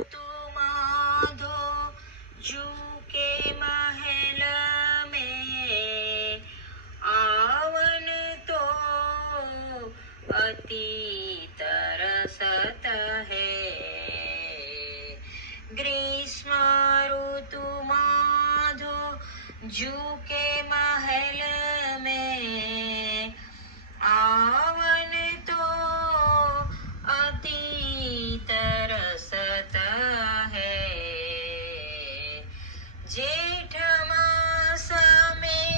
ऋतु माधो जू के महल में आवन तो अति तरसत है। ग्रीष्म ऋतु माधो जू के महल में आवन तो अति तरसत है। जेठ मास में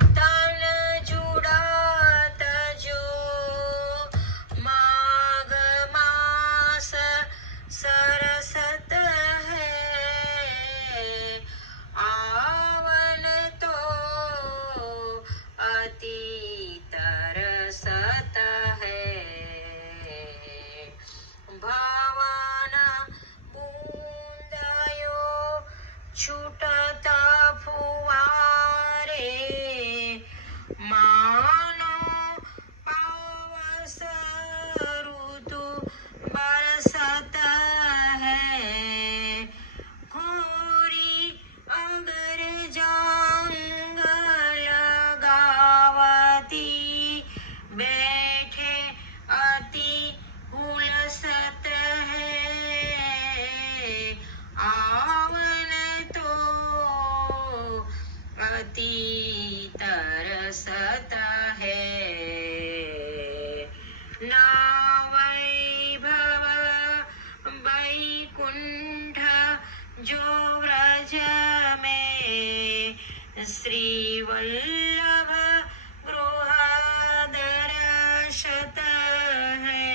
तन जुड़ात जो माघ मास सरसत है। आवन तो अति तरसत है। भावना बूंदायो छूटता फुवारे मानो पावस ऋतु बरसत है। खोरी अगर जांग लगावती बैठे अति उलसत है। आवन तो अति तरसत है। ना वैभव वैकुंठ जो व्रज में श्रीवल्लभ गृह दर्शत है।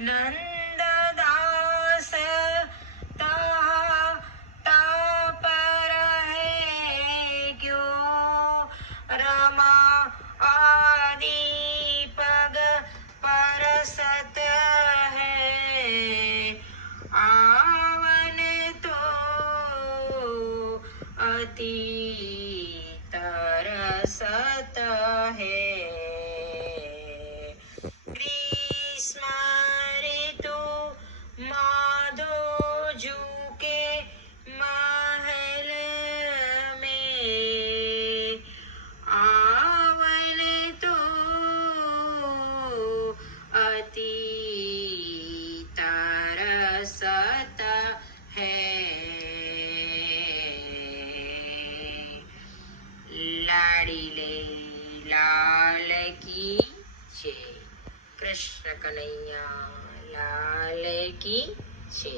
नंददास तापर है क्यों रमा आदि पग परसत है। आवन तो अति तरसत है। ग्रीष्म ऋतु माधो जू के महल में आवन तो अति तरसत है। लाडीले लाल की जय। कृष्ण कन्हैया लाल की जय।